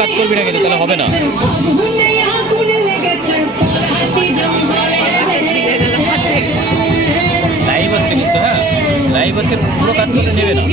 কাজ করবি না কিন্তু তাহলে হবে না। লাইভ হচ্ছে কিন্তু, হ্যাঁ লাইভ হচ্ছে, পুরো কাজ করলে নেবে না।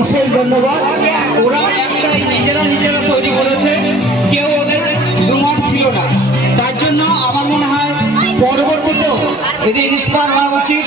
অশেষ ধন্যবাদ। ওরা একটাই নিজেরা তৈরি করেছে, কেউ ওদের ডোনার ছিল না। তার জন্য আমার মনে হয় পরবর্তীতেও এদের ইন্সপায়ার হওয়া উচিত।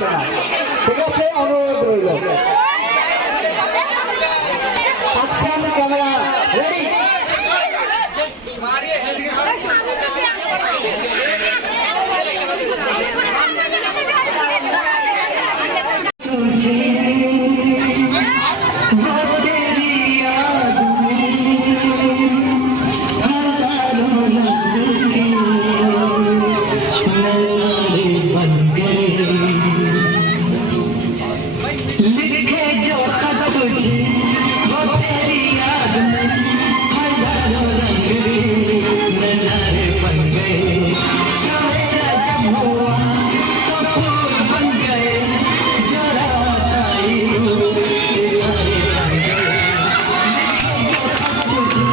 পারবে না। ঠিক আছে, অনুরোধ রইল। Action camera ready. लिखे जो खत तुझे वो तेरी याद में हजारों रंग नजारे बन गए। सवेरा जब हुआ तो फूल बन गए, जो रात आई सितारे बन गए। लिखे जो खत तुझे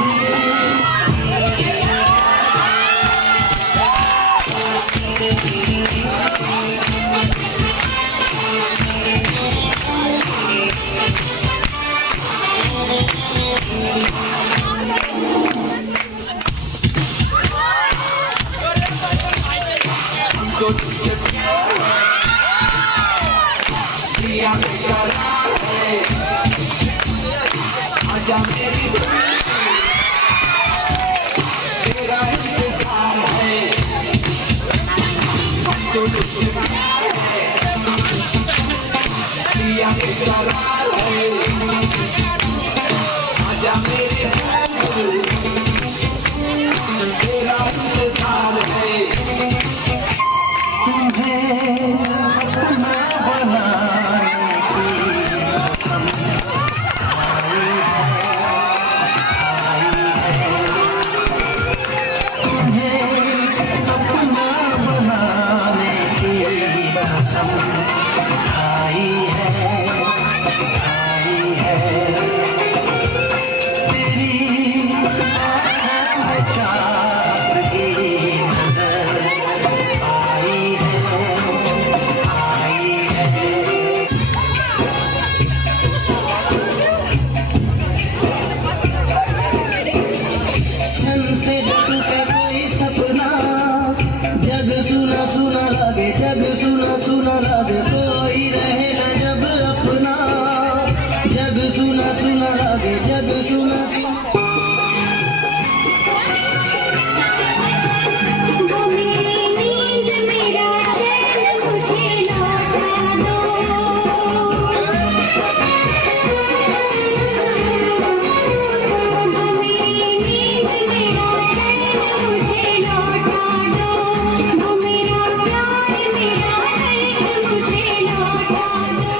तो तुझसे प्यार है, प्रिया बेकरार है, आजा मेरी दुनिया, तेरा इंतजार है। तो तुझसे प्यार है, प्रिया बेकरार है, आजा मेरी दुनिया, तेरा इंतजार है। जग सुना सुना लागे, कोई रहे न जब अपना। जग सुना सुना लागे, जग सुना सुना। वो मेरी नींद मेरा चैन मुझे लौटा दो। वो मेरी नींद मेरा चैन मुझे लौटा दो। वो मेरा प्यार मेरा दर्द मुझे लौटा दो।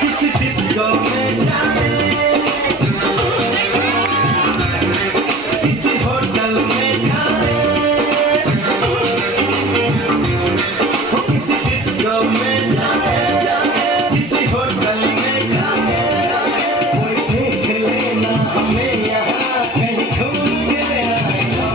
किसी डिस्को में जाए, किसी होटल में जाए, किसी डिस्को में जाए, किसी होटल में जाए, कोई देख लेना हमें यहाँ कहीं घूम के आएगा।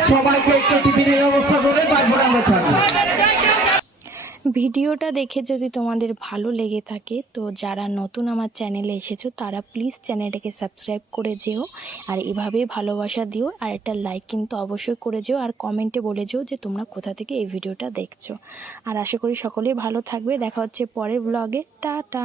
সবাইকে একটু টিফিনের ব্যবস্থা করে তারপর আমরা ছাড়বো। ভিডিওটা দেখে যদি তোমাদের ভালো লেগে থাকে তো যারা নতুন আমার চ্যানেলে এসেছো তারা প্লিজ চ্যানেলটাকে সাবস্ক্রাইব করে যেও, আর এভাবেই ভালোবাসা দিও, আর একটা লাইক কিন্তু অবশ্যই করে যেও, আর কমেন্টে বলে যেও যে তোমরা কোথা থেকে এই ভিডিওটা দেখছো। আর আশা করি সকলেই ভালো থাকবে। দেখা হচ্ছে পরের ব্লগে। টাটা।